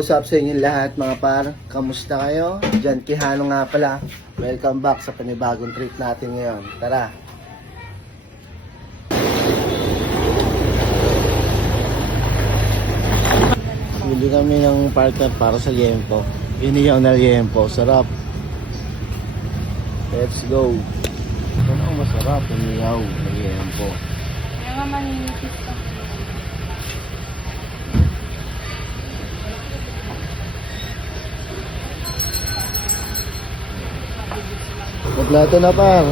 what's up sa inyo lahat mga par? Kamusta kayo? Diyan Quijano nga pala. Welcome back sa panibagong trip natin ngayon. Tara! Bili kami ng partner para sa liempo. Iniyaw na liempo. Sarap. Let's go. Ito na ang masarap. Iniyaw na liempo. Kaya nga maninipis pa. Maglato na par.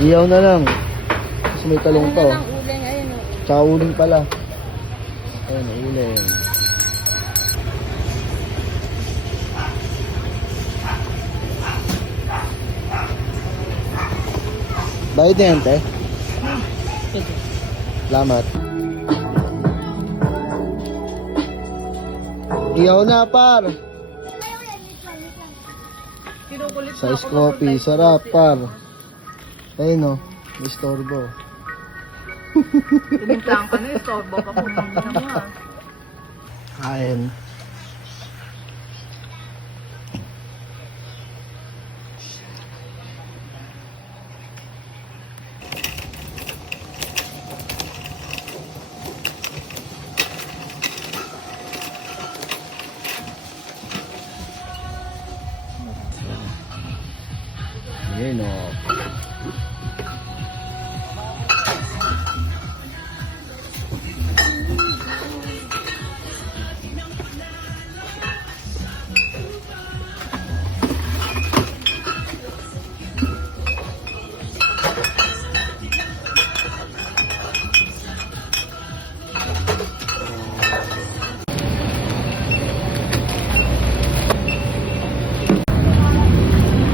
Iyaw na lang. Kasi may talong to. Ano na lang uling, ayun o. Tsaka uling pala. Ayun, uling. Bayad na yan, te. Salamat. Iyaw na, par. Kinukulit Size coffee. Sarap, par. Ayun, no. May storbo. Tumintahan ka na yung sorbo ka po ng mo ha. Kain. Ayan o.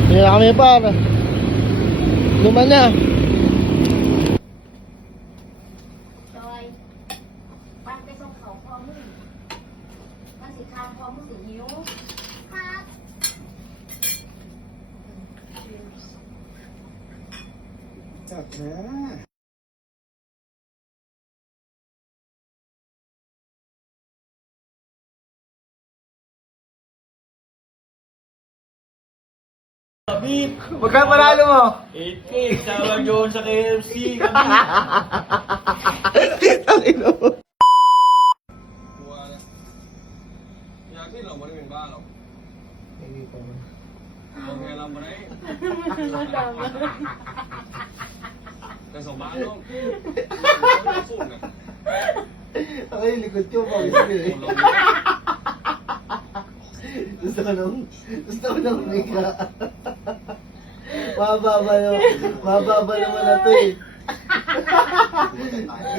Hindi na kami par. Luma na. จอยปันไปส่งเขาพอมึงมันสิคางพอมึงสิหิวครับจับนะ Kabib! Magkano panalo mo? 8K! Tawag yun sa KFC! Ang ino mo. อยากที่เราไม่ได้เป็นบ้านหรอก Hindi pa man. โอเคเราไม่ได้แต่สองบ้านลูกสู้กัน Ako yung likod ko. Pag-isip eh. Gusto ko nang mika. Mababa naman na to eh.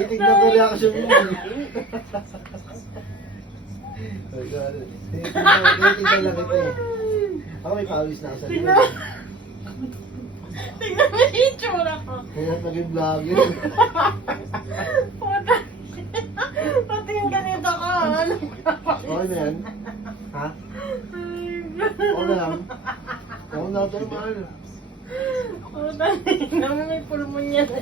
Itignan ko reaction mo eh. Titignan lang ito eh. Ako may pawis na ako sa likod. Tingnan mo yung itsura ko. Kaya naging vlogger. Puta. Pati yung ganito ko. Ano? Okay na yan? Ha? Okay na lang. Ako na ito naman. Puta. Tingnan mo may pulmonya na.